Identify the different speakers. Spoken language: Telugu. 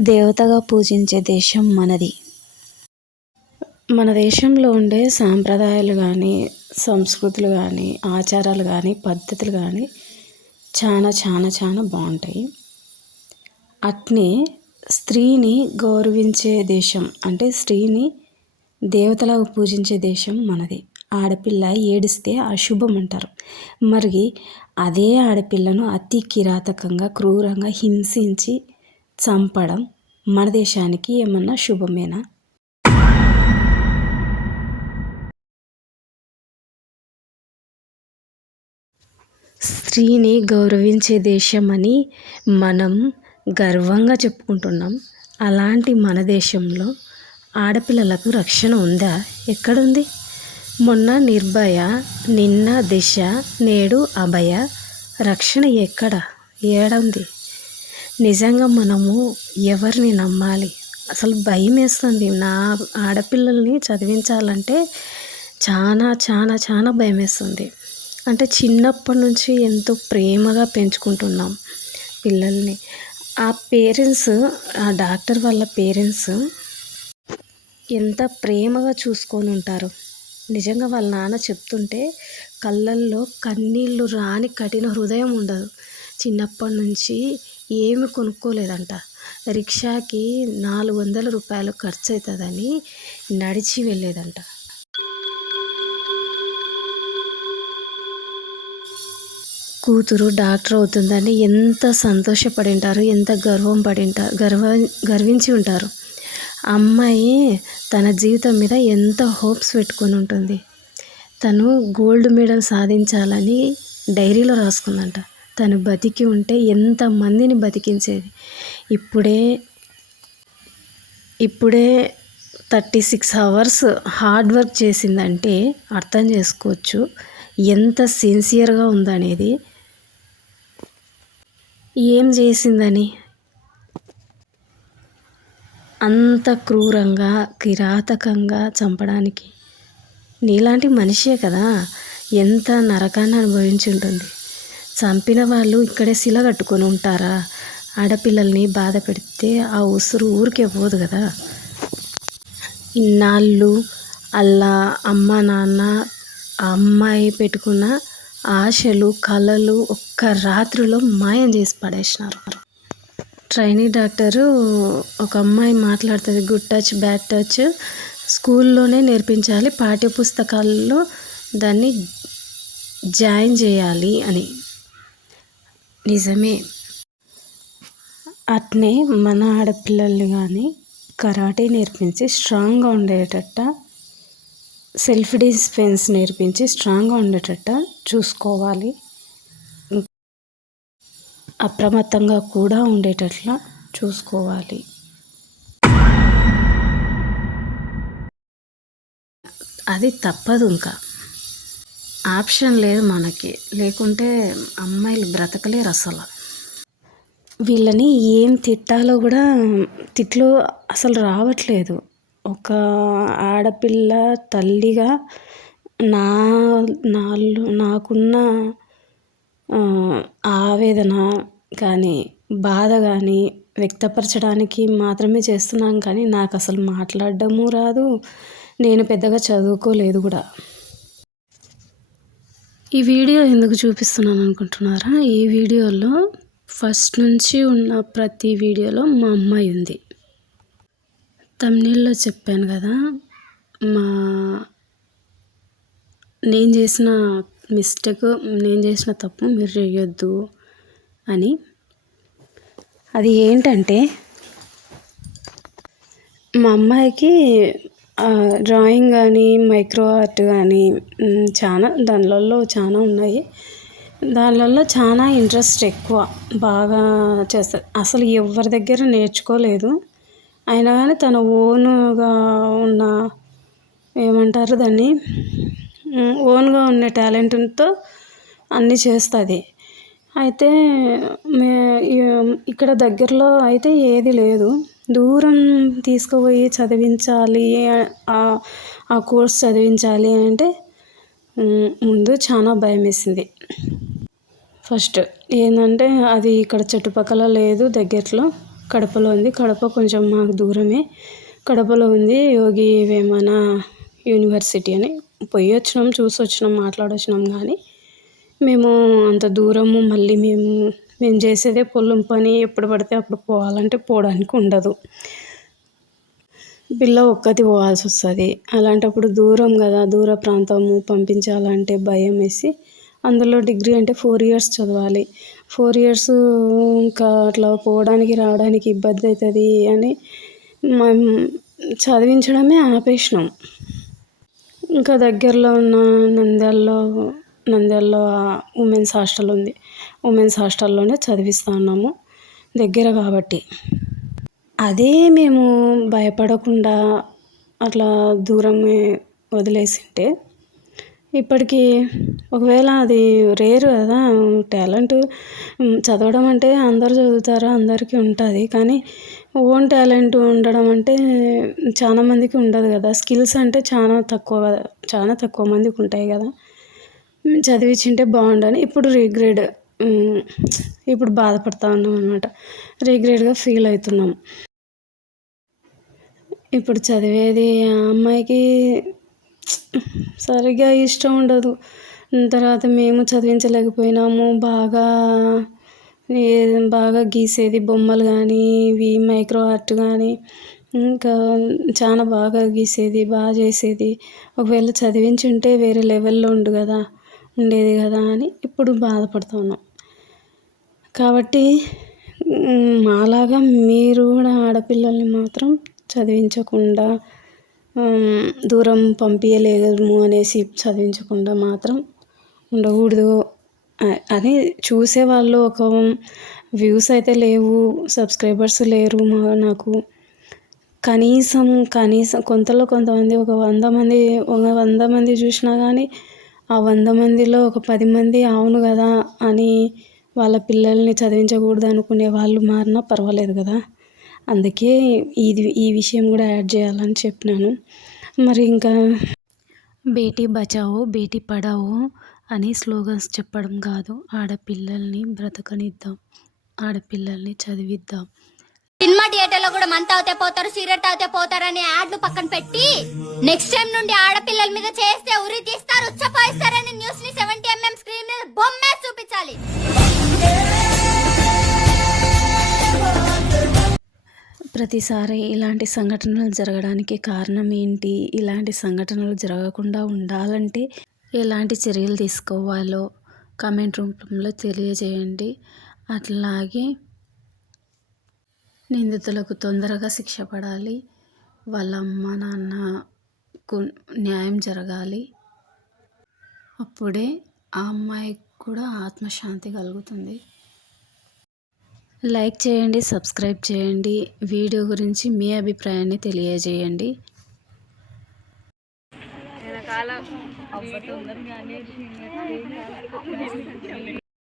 Speaker 1: దేవతగా పూజించే దేశం మనది. మన దేశంలో ఉండే సాంప్రదాయాలు కానీ సంస్కృతులు కానీ ఆచారాలు కానీ పద్ధతులు కానీ చాలా చాలా చాలా బాగుంటాయి. అట్నే స్త్రీని గౌరవించే దేశం అంటే స్త్రీని దేవతలాగా పూజించే దేశం మనది. ఆడపిల్ల ఏడిస్తే అశుభం అంటారు. మరి అదే ఆడపిల్లను అతి కిరాతకంగా క్రూరంగా హింసించి చంపడం మన దేశానికి ఏమన్నా శుభమేనా? స్త్రీని గౌరవించే దేశం అని మనం గర్వంగా చెప్పుకుంటున్నాం. అలాంటి మన దేశంలో ఆడపిల్లలకు రక్షణ ఉందా? ఎక్కడుంది? మొన్న నిర్భయ నిన్న దిశ నేడు అభయ రక్షణ ఎక్కడ? ఏడుంది? నిజంగా మనము ఎవరిని నమ్మాలి? అసలు భయం వేస్తుంది. నా ఆడపిల్లల్ని చదివించాలంటే చాలా చాలా చాలా భయం వేస్తుంది. అంటే చిన్నప్పటి నుంచి ఎంతో ప్రేమగా పెంచుకుంటున్నాం పిల్లల్ని. ఆ పేరెంట్స్ ఆ డాక్టర్ వాళ్ళ పేరెంట్స్ ఎంత ప్రేమగా చూసుకొని ఉంటారు. నిజంగా వాళ్ళ నాన్న చెప్తుంటే కళ్ళల్లో కన్నీళ్ళు రాని కఠిన హృదయం ఉండదు. చిన్నప్పటి నుంచి ఏమి కొనుక్కోలేదంట. రిక్షాకి నాలుగు వందల రూపాయలు ఖర్చు అవుతుందని నడిచి వెళ్ళేదంట. కూతురు డాక్టర్ అవుతుందని ఎంత సంతోషపడి ఉంటారు ఎంత గర్వం పడి ఉంటారు గర్వ గర్వించి ఉంటారు. అమ్మాయి తన జీవితం మీద ఎంత హోప్స్ పెట్టుకొని ఉంటుంది. తను గోల్డ్ మెడల్ సాధించాలని డైరీలో రాసుకుందంట. తను బతికి ఉంటే ఎంతమందిని బతికించేది? ఇప్పుడే ఇప్పుడే thirty six hours hard work చేసిందంటే అర్థం చేసుకోవచ్చు. ఎంత సిన్సియర్గా ఉందనేది. ఏం చేసిందని? అంత క్రూరంగా కిరాతకంగా చంపడానికి. నీలాంటి మనిషే కదా. ఎంత నరకాన్ని అనుభవించి ఉంటుంది చంపిన వాళ్ళు ఇక్కడే శిల కట్టుకొని ఉంటారా? ఆడపిల్లల్ని బాధ పెడితే ఆ ఉసురు ఊరికే పోదు కదా. ఇన్నాళ్ళు అల్లా అమ్మ నాన్న ఆ అమ్మాయి పెట్టుకున్న ఆశలు కళలు ఒక్క రాత్రిలో మాయం చేసి పడేసినారు. ట్రైనీ డాక్టరు ఒక అమ్మాయి మాట్లాడుతుంది గుడ్ టచ్ బ్యాడ్ టచ్ స్కూల్లోనే నేర్పించాలి పాఠ్య పుస్తకాల్లో దాన్ని జాయిన్ చేయాలి అని. నిజమే. అట్నే మన ఆడపిల్లలు కానీ కరాటే నేర్పించి స్ట్రాంగ్గా ఉండేటట్ట సెల్ఫ్ డిఫెన్స్ నేర్పించి స్ట్రాంగ్గా ఉండేటట్ట చూసుకోవాలి. అప్రమత్తంగా కూడా ఉండేటట్లా చూసుకోవాలి. అది తప్పదు ఇంకా. ఆప్షన్ లేదు మనకి. లేకుంటే అమ్మాయిలు బ్రతకలేరు అసలు. వీళ్ళని ఏం తిట్టాలో కూడా తిట్లు అసలు రావట్లేదు. ఒక ఆడపిల్ల తల్లిగా నా నాళ్ళు నాకున్న ఆవేదన కానీ బాధ కానీ వ్యక్తపరచడానికి మాత్రమే చేస్తున్నాం కానీ నాకు అసలు మాట్లాడడము రాదు. నేను పెద్దగా చదువుకోలేదు కూడా. ఈ వీడియో ఎందుకు చూపిస్తున్నాను అనుకుంటున్నారా? ఈ వీడియోలో ఫస్ట్ నుంచి ఉన్న ప్రతి వీడియోలో మా అమ్మాయి ఉంది. తమిళలో చెప్పాను కదా మా నేను చేసిన మిస్టేక్ నేను చేసిన తప్పు మీరు చేయొద్దు అని. అది ఏంటంటే మా అమ్మాయికి డ్రాయింగ్ కానీ మైక్రో ఆర్ట్ కానీ చాలా దానిలలో చాలా ఉన్నాయి. దానిలలో చాలా ఇంట్రెస్ట్ ఎక్కువ బాగా చేస్తారు అసలు ఎవరి దగ్గర నేర్చుకోలేదు. అయినా కానీ తన ఓన్గా ఉన్న ఏమంటారు దాన్ని? ఓన్గా ఉన్న టాలెంట్తో అన్నీ చేస్తుంది. అయితే మే ఇక్కడ దగ్గరలో అయితే ఏది లేదు. దూరం తీసుకుపోయి చదివించాలి ఆ కోర్స్ చదివించాలి అంటే ముందు చాలా భయం వేసింది. ఫస్ట్ ఏంటంటే అది ఇక్కడ చుట్టుపక్కల లేదు దగ్గరలో కడపలో ఉంది. కడప కొంచెం మాకు దూరమే. కడపలో ఉంది యోగి వేమన యూనివర్సిటీ అని. పోయి వచ్చినాం చూసి వచ్చినాం మాట్లాడొచ్చినాం కానీ మేము అంత దూరము మళ్ళీ మేము మేము చేసేదే పొలం పని. ఎప్పుడు పడితే అప్పుడు పోవాలంటే పోవడానికి ఉండదు. పిల్ల ఒక్కతి పోవాల్సి వస్తుంది. అలాంటప్పుడు దూరం కదా దూర ప్రాంతము పంపించాలంటే భయం వేసి అందులో డిగ్రీ అంటే ఫోర్ ఇయర్స్ చదవాలి. ఫోర్ ఇయర్స్ ఇంకా అట్లా పోవడానికి రావడానికి ఇబ్బంది అవుతుంది అని మేము చదివించడమే ఆపేసినాం. ఇంకా దగ్గరలో ఉన్న నంద్యాలలో నంద్యాలలో ఉమెన్స్ హాస్టల్ ఉంది. ఉమెన్స్ హాస్టల్లోనే చదివిస్తూ ఉన్నాము. దగ్గర కాబట్టి. అదే మేము భయపడకుండా అట్లా దూరమే వదిలేసింటే ఇప్పటికీ ఒకవేళ అది రేరు కదా టాలెంట్. చదవడం అంటే అందరు చదువుతారు అందరికీ ఉంటుంది. కానీ ఓన్ టాలెంట్ ఉండడం అంటే చాలా మందికి ఉండదు కదా. స్కిల్స్ అంటే చాలా తక్కువ కదా చాలా తక్కువ మందికి ఉంటాయి కదా. చదివించింటే బాగుండని ఇప్పుడు రీగ్రేడ్ ఇప్పుడు బాధపడతా ఉన్నాం అనమాట రీగ్రేడ్గా ఫీల్ అవుతున్నాం. ఇప్పుడు చదివేది ఆ అమ్మాయికి సరిగ్గా ఇష్టం ఉండదు. తర్వాత మేము చదివించలేకపోయినాము. బాగా బాగా గీసేది బొమ్మలు కానీ ఇవి మైక్రో ఆర్ట్ కానీ ఇంకా చాలా బాగా గీసేది బాగా చేసేది. ఒకవేళ చదివించుంటే వేరే లెవెల్లో ఉండు కదా. ఉండేది కదా అని ఇప్పుడు బాధపడుతున్నాం. కాబట్టి మాలాగా మీరు కూడా ఆడపిల్లల్ని మాత్రం చదివించకుండా దూరం పంపించలేము అనేసి చదివించకుండా మాత్రం ఉండకూడదు. అని చూసేవాళ్ళు ఒక వ్యూస్ అయితే లేవు సబ్స్క్రైబర్స్ లేరు మా నాకు. కనీసం కనీసం కొంతలో కొంతమంది ఒక వంద మంది ఒక వంద మంది చూసినా కానీ ఆ వంద మందిలో ఒక పది మంది అవును కదా అని వాళ్ళ పిల్లల్ని చదివించకూడదు అనుకునే వాళ్ళు మారినా పర్వాలేదు కదా. అందుకే ఇది ఈ విషయం కూడా యాడ్ చేయాలని చెప్పినాను. మరి ఇంకా బేటీ బచావో బేటీ పడావో అని స్లోగన్స్ చెప్పడం కాదు. ఆడపిల్లల్ని బ్రతకనిద్దాం ఆడపిల్లల్ని చదివిద్దాం.
Speaker 2: సినిమా థియేటర్లో కూడా మంత అవుతే పోతారు సిగరెట్ అవుతే పోతారు అనే యాడ్లు పక్కన పెట్టి నెక్స్ట్ టైం నుండి ఆడపిల్లల మీద చేస్తే ఉరి తీస్తారు
Speaker 1: ప్రతిసారి ఇలాంటి సంఘటనలు జరగడానికి కారణం ఏంటి? ఇలాంటి సంఘటనలు జరగకుండా ఉండాలంటే ఎలాంటి చర్యలు తీసుకోవాలో కామెంట్ రూపంలో తెలియజేయండి. అట్లాగే నిందితులకు తొందరగా శిక్ష పడాలి. వాళ్ళ అమ్మ నాన్నకు న్యాయం జరగాలి. అప్పుడే ఆ అమ్మాయికి కూడా ఆత్మశాంతి కలుగుతుంది. లైక్ చేయండి సబ్స్క్రైబ్ చేయండి. వీడియో గురించి మీ అభిప్రాయాన్ని తెలియజేయండి.
Speaker 3: వెనకాల